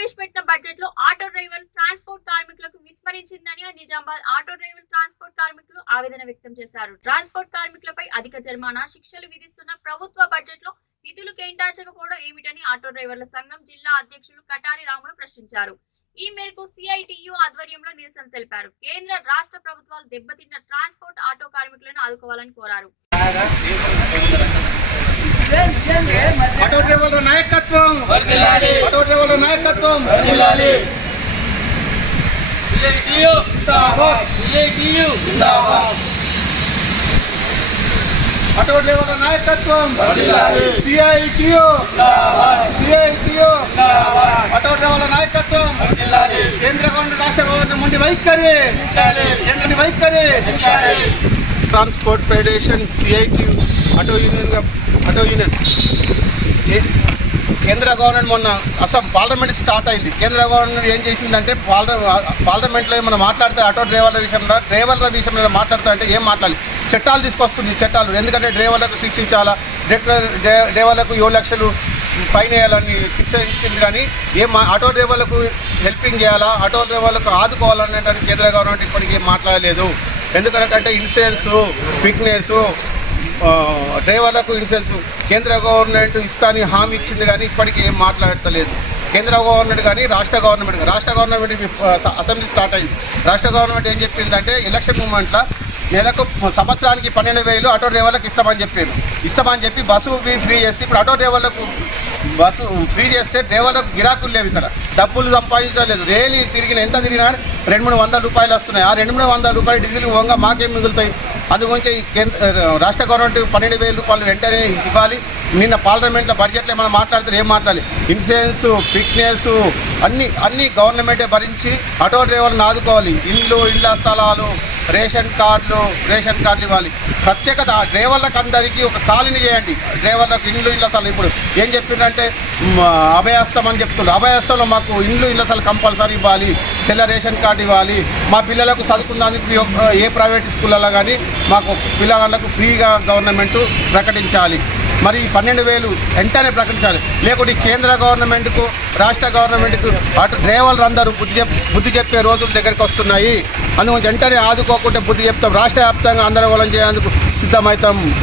ప్రవేశపెట్టిన బడ్జెట్లో auto driver transport కార్మికులకు విస్మరించిందని నిజామాబాద్ ఆటో డ్రైవర్ ట్రాన్స్పోర్ట్ కార్మికులు ఆవేదన వ్యక్తం చేశారు. ట్రాన్స్పోర్ట్ కార్మికులపై అధిక జరిమానా శిక్షలు విధిస్తున్న ప్రభుత్వ బడ్జెట్లో నిధులు కేటాయించకపోవడం ఏమిటని ఆటో డ్రైవర్ల సంఘం జిల్లా అధ్యక్షులు కటారి రాములు ప్రశ్నించారు. ఈ మేరకు సిఐటియు ఆధ్వర్యంలో నిరసన తెలిపారు. కేంద్ర రాష్ట్ర ప్రభుత్వాలు దెబ్బతిన్న ట్రాన్స్పోర్ట్ ఆటో కార్మికులను ఆదుకోవాలని కోరారు. ఆటో డ్రైవర్ల నాయకత్వం. ఆటో డ్రైవర్ల నాయకత్వం. ఆటో డ్రైవర్ల నాయకత్వం సిఐటియు సిఐటియు ఆటో డ్రైవర్ల నాయకత్వం. కేంద్ర గవర్నమెంట్ రాష్ట్ర గవర్నమెంట్ ముందు వైఖరి. కేంద్ర వైఖరి. Transport federation CIT auto union auto union. కేంద్ర గవర్నమెంట్ మొన్న అసలు పార్లమెంట్ స్టార్ట్ అయింది. కేంద్ర గవర్నమెంట్ ఏం చేసిందంటే పార్లమెంట్లో ఏమైనా మాట్లాడితే ఆటో డ్రైవర్ల విషయంలో డ్రైవర్ల విషయంలో మాట్లాడుతా అంటే ఏం మాట్లాడాలి. చట్టాలు తీసుకొస్తుంది చట్టాలు. ఎందుకంటే డ్రైవర్లకు శిక్షించాలా డ్రైవర్లకు ఏడు లక్షలు ఫైన్ వేయాలని శిక్ష ఇచ్చింది కానీ ఏం మా- ఆటో డ్రైవర్లకు హెల్పింగ్ చేయాలా? ఆటో డ్రైవర్లకు ఆదుకోవాలనేటువంటి కేంద్ర గవర్నమెంట్ ఇప్పటికీ ఏం మాట్లాడలేదు. ఎందుకంటే ఇన్సూరెన్స్ ఫిట్నెస్ డ్రైవర్లకు ఇన్సూరెన్స్ కేంద్ర గవర్నమెంట్ ఇస్తాని హామీ ఇచ్చింది కానీ ఇప్పటికీ ఏం మాట్లాడతలేదు. కేంద్ర గవర్నమెంట్ కానీ రాష్ట్ర గవర్నమెంట్ రాష్ట్ర గవర్నమెంట్ అసెంబ్లీ స్టార్ట్ అయింది. రాష్ట్ర గవర్నమెంట్ ఏం చెప్పిందంటే ఎలక్షన్ మూమెంట్లో నెలకు సంవత్సరానికి పన్నెండు వేలు ఆటో డ్రైవర్లకు ఇస్తామని చెప్పారు. ఇస్తామని చెప్పి బస్సు ఫ్రీ చేస్తే ఇప్పుడు ఆటో డ్రైవర్లకు బస్సు ఫ్రీ చేస్తే డ్రైవర్లకు గిరాకులు లేవు ఇక్కడ. డబ్బులు సంపాదించలేదు. రేలి తిరిగిన ఎంత తిరిగినా రెండు మూడు వందల రూపాయలు వస్తున్నాయి. ఆ రెండు మూడు వందల రూపాయలు డీజిల్ పోగా మాకేం మిగులుతాయి? అందుగురించి కేంద్ర రాష్ట్ర గవర్నమెంట్ పన్నెండు వేల రూపాయలు వెంటనే ఇవ్వాలి. నిన్న పార్లమెంట్లో బడ్జెట్లో మనం మాట్లాడితే ఏం మాట్లాడాలి? ఇన్సూరెన్స్ ఫిట్నెస్ అన్ని అన్ని గవర్నమెంటే భరించి ఆటో డ్రైవర్లను ఆదుకోవాలి. ఇండ్లు ఇళ్ళ స్థలాలు రేషన్ కార్డులు రేషన్ కార్డులు ఇవ్వాలి. ప్రత్యేకత డ్రైవర్లకు అందరికీ ఒక కాలనీ చేయండి. డ్రైవర్లకు ఇండ్లు ఇళ్ళ స్థలం ఇప్పుడు ఏం చెప్పిందంటే అభయాస్తం అని చెప్తుండ్రు. అభయాస్తంలో మాకు ఇండ్లు ఇళ్ళ స్థలం కంపల్సరీ ఇవ్వాలి. తెల్ల రేషన్ కార్డు ఇవ్వాలి. మా పిల్లలకు చదువుకున్నందుకు ఏ- ప్రైవేట్ స్కూళ్ళలో కానీ మాకు పిల్లగాళ్ళకు ఫ్రీగా గవర్నమెంట్ ప్రకటించాలి. మరి పన్నెండు వేలు వెంటనే ప్రకటించాలి. లేకుంటే కేంద్ర గవర్నమెంట్కు రాష్ట్ర గవర్నమెంట్కు అటు డ్రైవర్లు అందరూ బుద్ధి చెప్ బుద్ధి చెప్పే రోజులు దగ్గరికి వస్తున్నాయి. అందుకని వెంటనే ఆదుకోకుంటే బుద్ధి చెప్తాం. రాష్ట్ర వ్యాప్తంగా ఆందోళన వాళ్ళని చేయడానికి సిద్ధమవుతాం